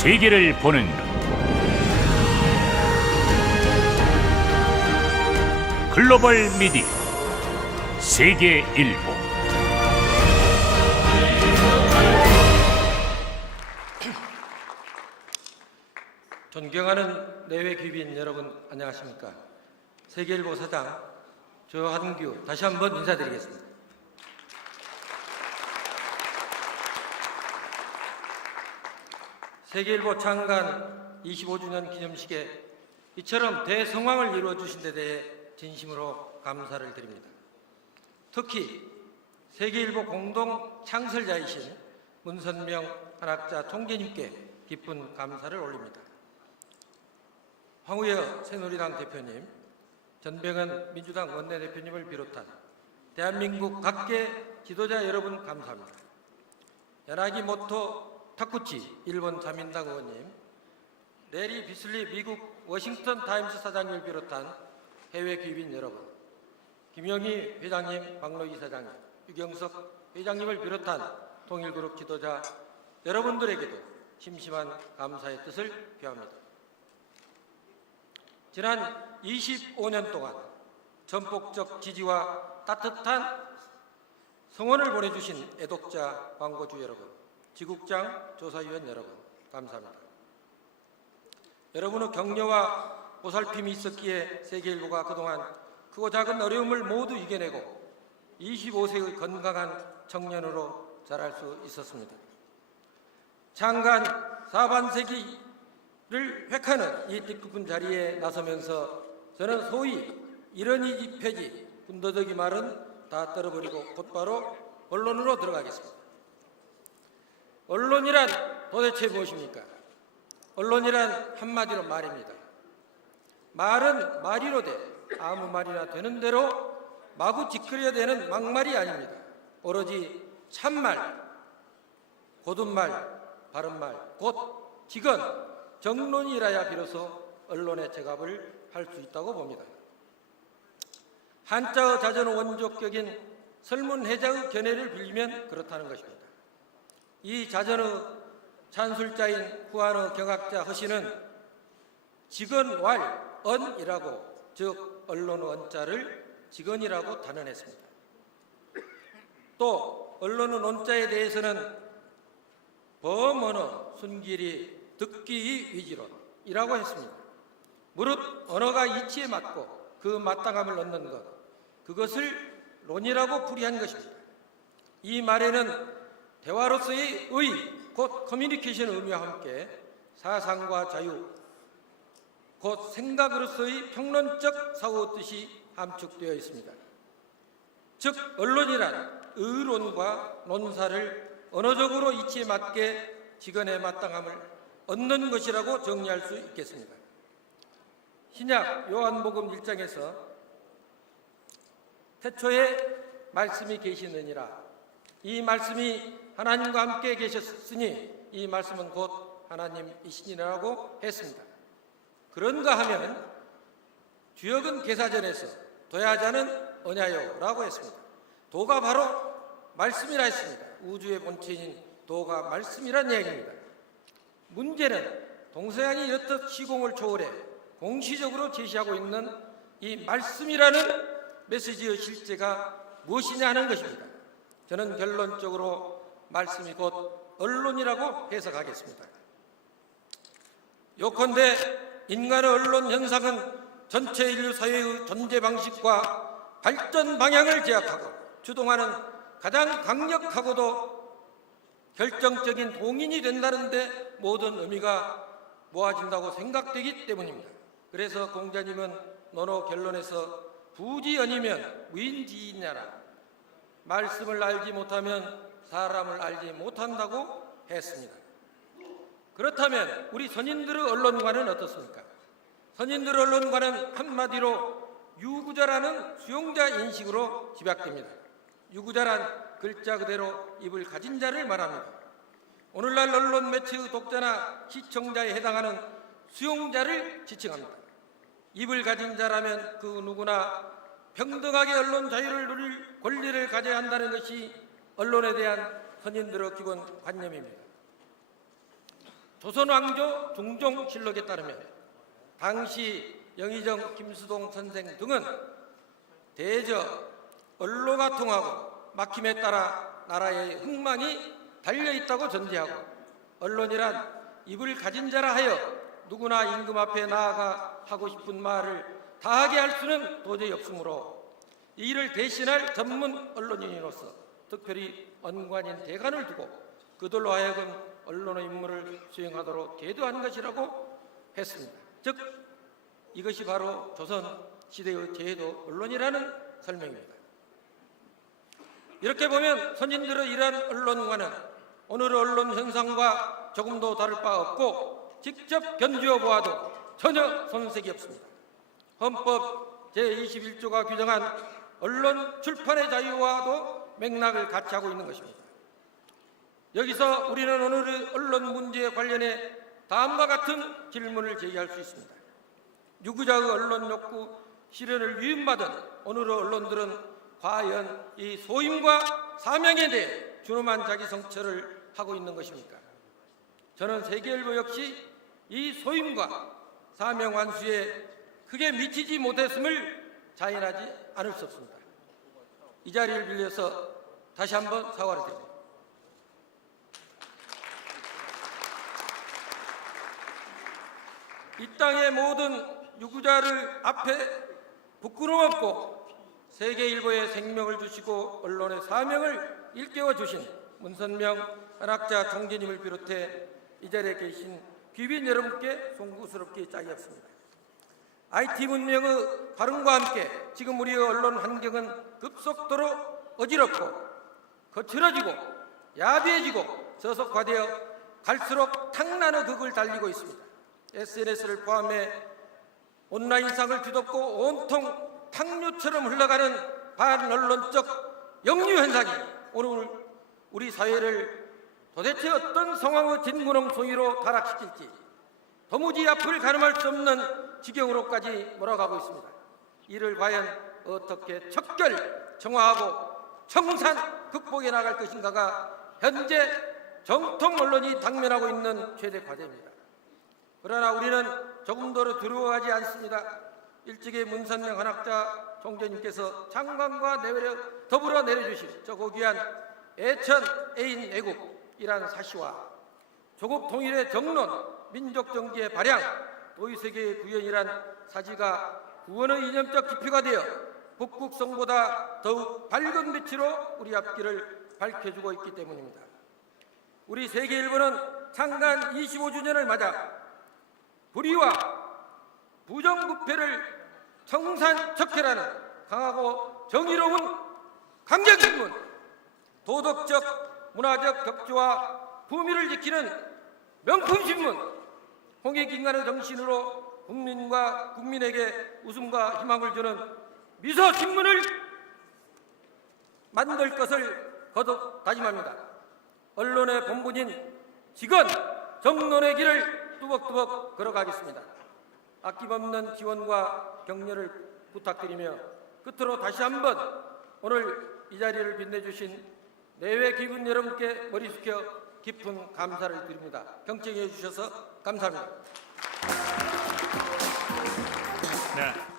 세계를 보는 눈. 글로벌 미디어 세계일보. 존경하는 내외 귀빈 여러분, 안녕하십니까? 세계일보 사장 조한규 다시 한번 인사드리겠습니다. 세계일보 창간 25주년 기념식에 이처럼 대성황을 이루어 주신 데 대해 진심으로 감사를 드립니다. 특히 세계일보 공동 창설자이신 문선명 한학자 총재님께 깊은 감사를 올립니다. 황우여 새누리당 대표님, 전병헌 민주당 원내대표님을 비롯한 대한민국 각계 지도자 여러분 감사합니다. 야나기 모토 타쿠치 일본 자민당 의원님, 레리 비슬리 미국 워싱턴 타임스 사장님을 비롯한 해외 귀빈 여러분, 김영희 회장님, 박노희 사장님, 유경석 회장님을 비롯한 통일그룹 지도자 여러분들에게도 심심한 감사의 뜻을 표합니다. 지난 25년 동안 전폭적 지지와 따뜻한 성원을 보내주신 애독자, 광고주 여러분, 지국장, 조사위원 여러분, 감사합니다. 여러분의 격려와 보살핌이 있었기에 세계일보가 그동안 크고 작은 어려움을 모두 이겨내고 25세의 건강한 청년으로 자랄 수 있었습니다. 창간 4반세기를 획하는 이 뜻깊은 자리에 나서면서 저는 소위 이런이 폐지, 군더더기 말은 다 떨어버리고 곧바로 언론으로 들어가겠습니다. 언론이란 도대체 무엇입니까? 언론이란 한마디로 말입니다. 말은 말이로 돼 아무 말이나 되는 대로 마구 짓거려야 되는 막말이 아닙니다. 오로지 참말, 고든말, 바른말, 곧 직언, 정론이라야 비로소 언론의 제갑을 할 수 있다고 봅니다. 한자의 자전의 원조격인 설문해자의 견해를 빌리면 그렇다는 것입니다. 이 자전의 찬술자인 후한의 경학자 허신은 직언왈 언이라고, 즉 언론의 언자를 직언이라고 단언했습니다. 또 언론의 논자에 대해서는 범언어 순길이 듣기의 위지론이라고 했습니다. 무릇 언어가 이치에 맞고 그 마땅함을 얻는 것, 그것을 론이라고 풀이한 것입니다. 이 말에는 대화로서의 의, 곧 커뮤니케이션의 의미와 함께 사상과 자유, 곧 생각으로서의 평론적 사고의 뜻이 함축되어 있습니다. 즉 언론이란 의론과 논사를 언어적으로 이치에 맞게 직언의 마땅함을 얻는 것이라고 정리할 수 있겠습니다. 신약 요한복음 1장에서 태초에 말씀이 계시느니라, 이 말씀이 하나님과 함께 계셨으니 이 말씀은 곧 하나님이시니라고 했습니다. 그런가 하면 주역은 계사전에서 도야자는 언야요라고 했습니다. 도가 바로 말씀이라 했습니다. 우주의 본체인 도가 말씀이란 이야기입니다. 문제는 동서양이 이렇듯 시공을 초월해 공시적으로 제시하고 있는 이 말씀이라는 메시지의 실제가 무엇이냐 하는 것입니다. 저는 결론적으로 말씀이 곧 언론이라고 해석하겠습니다. 요컨대 인간의 언론 현상은 전체 인류 사회의 존재 방식과 발전 방향을 제약하고 주동하는 가장 강력하고도 결정적인 동인이 된다는 데 모든 의미가 모아진다고 생각되기 때문입니다. 그래서 공자님은 논어 결론에서 부지언이면 무인지이냐라, 말씀을 알지 못하면 사람을 알지 못한다고 했습니다. 그렇다면 우리 선인들의 언론관은 어떻습니까? 선인들의 언론관은 한마디로 유구자라는 수용자 인식으로 집약됩니다. 유구자란 글자 그대로 입을 가진 자를 말합니다. 오늘날 언론 매체의 독자나 시청자에 해당하는 수용자를 지칭합니다. 입을 가진 자라면 그 누구나 평등하게 언론 자유를 누릴 권리를 가져야 한다는 것이 언론에 대한 선인들의 기본 관념입니다. 조선왕조 중종실록에 따르면 당시 영의정 김수동 선생 등은 대저 언로가 통하고 막힘에 따라 나라의 흥망이 달려있다고 전제하고 언론이란 입을 가진 자라 하여 누구나 임금 앞에 나아가 하고 싶은 말을 다하게 할 수는 도저히 없으므로 이 일을 대신할 전문 언론인으로서 특별히 언관인 대간을 두고 그들로 하여금 언론의 임무를 수행하도록 계도한 것이라고 했습니다. 즉 이것이 바로 조선 시대의 제도 언론이라는 설명입니다. 이렇게 보면 선진들의 이러한 언론과는 오늘의 언론 현상과 조금도 다를 바 없고 직접 견주어 보아도 전혀 손색이 없습니다. 헌법 제21조가 규정한 언론 출판의 자유와도 맥락을 같이 하고 있는 것입니다. 여기서 우리는 오늘의 언론 문제에 관련해 다음과 같은 질문을 제기할 수 있습니다. 유구자의 언론 욕구 실현을 위임받은 오늘의 언론들은 과연 이 소임과 사명에 대해 준엄한 자기 성찰을 하고 있는 것입니까? 저는 세계일보 역시 이 소임과 사명 완수에 크게 미치지 못했음을 자인하지 않을 수 없습니다. 이 자리를 빌려서 다시 한번 사과를 드립니다. 이 땅의 모든 유구자를 앞에 부끄럼 없고 세계일보에 생명을 주시고 언론의 사명을 일깨워 주신 문선명 한학자 총재님을 비롯해 이 자리에 계신 귀빈 여러분께 송구스럽게 짝이 없습니다. IT 문명의 발흥과 함께 지금 우리의 언론 환경은 급속도로 어지럽고 거칠어지고 야비해지고 저속화되어 갈수록 탁난의 극을 달리고 있습니다. SNS를 포함해 온라인상을 뒤덮고 온통 탕류처럼 흘러가는 반언론적 역류 현상이 오늘 우리 사회를 도대체 어떤 상황의 진구렁송이로 타락시킬지 도무지 앞을 가늠할 수 없는 지경으로까지 몰아가고 있습니다. 이를 과연 어떻게 척결, 정화하고 청산, 극복해 나갈 것인가가 현재 정통 언론이 당면하고 있는 최대 과제입니다. 그러나 우리는 조금도 두려워하지 않습니다. 일찍이 문선명 한학자 총재님께서 장관과 더불어 내려주신 저 고귀한 애천 애인 애국이라는 사시와 조국 통일의 정론, 민족 정기의 발양, 도의세계의 구현이란 사지가 구원의 이념적 지표가 되어 북극성보다 더욱 밝은 빛으로 우리 앞길을 밝혀주고 있기 때문입니다. 우리 세계일보는 창간 25주년을 맞아 불의와 부정부패를 청산척결하는 강하고 정의로운 강경신문, 도덕적, 문화적 격조와 품위를 지키는 명품신문, 홍익인간의 정신으로 국민과 국민에게 웃음과 희망을 주는 미소신문을 만들 것을 거듭 다짐합니다. 언론의 본분인 직언, 정론의 길을 뚜벅뚜벅 걸어가겠습니다. 아낌없는 지원과 격려를 부탁드리며 끝으로 다시 한번 오늘 이 자리를 빛내주신 내외 귀빈 여러분께 머리 숙여 깊은 감사를 드립니다. 경청해 주셔서 감사합니다. 네.